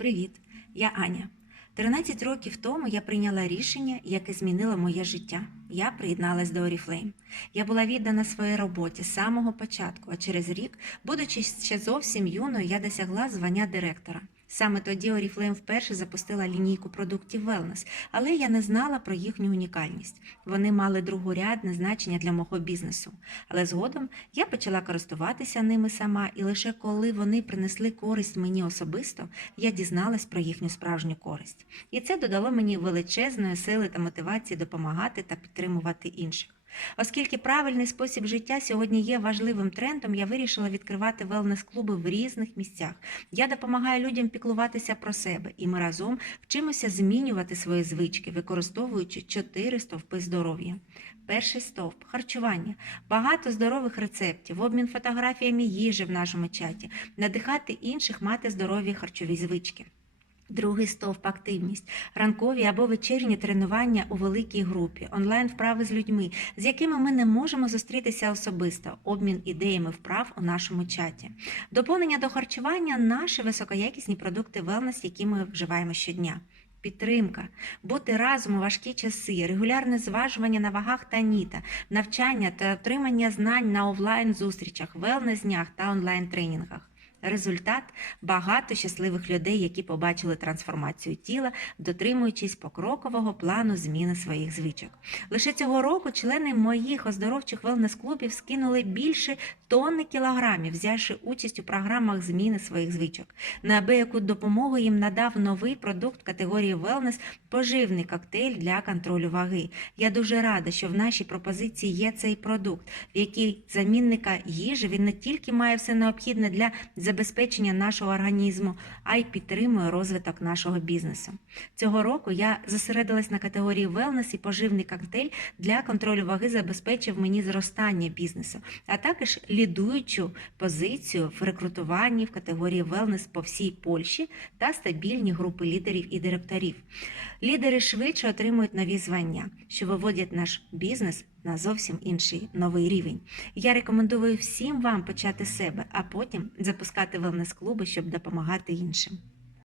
Привіт, я Аня. 13 років тому я прийняла рішення, яке змінило моє життя. Я приєдналась до Oriflame. Я була віддана своїй роботі з самого початку, а через рік, будучи ще зовсім юною, я досягла звання директора. Саме тоді Oriflame вперше запустила лінійку продуктів Wellness, але я не знала про їхню унікальність. Вони мали другорядне значення для мого бізнесу. Але згодом я почала користуватися ними сама, і лише коли вони принесли користь мені особисто, я дізналась про їхню справжню користь. І це додало мені величезної сили та мотивації допомагати та підтримувати інших. Оскільки правильний спосіб життя сьогодні є важливим трендом, я вирішила відкривати велнес-клуби в різних місцях. Я допомагаю людям піклуватися про себе, і ми разом вчимося змінювати свої звички, використовуючи чотири стовпи здоров'я. Перший стовп харчування, багато здорових рецептів, обмін фотографіями їжі в нашому чаті, надихати інших мати здорові харчові звички. Другий стовп активність, ранкові або вечірні тренування у великій групі, онлайн вправи з людьми, з якими ми не можемо зустрітися особисто, обмін ідеями вправ у нашому чаті. Доповнення до харчування наші високоякісні продукти wellness, які ми вживаємо щодня. Підтримка, бути разом у важкі часи, регулярне зважування на вагах та ніта, навчання та отримання знань на офлайн зустрічах, велнес-днях та онлайн тренінгах. Результат багато щасливих людей, які побачили трансформацію тіла, дотримуючись покрокового плану зміни своїх звичок. Лише цього року члени моїх оздоровчих велнес-клубів скинули більше тонни кілограмів, взявши участь у програмах зміни своїх звичок. Неабияку допомогу їм надав новий продукт категорії Wellness – поживний коктейль для контролю ваги. Я дуже рада, що в нашій пропозиції є цей продукт, в який замінника їжі він не тільки має все необхідне для забезпечення нашого організму, а й підтримує розвиток нашого бізнесу. Цього року я зосередилась на категорії wellness і поживний коктейль для контролю ваги забезпечив мені зростання бізнесу, а також лідуючу позицію в рекрутуванні в категорії wellness по всій Польщі та стабільні групи лідерів і директорів. Лідери швидше отримують нові звання, що виводять наш бізнес на зовсім інший новий рівень. Я рекомендую всім вам почати з себе, а потім запускати велнес-клуби, щоб допомагати іншим.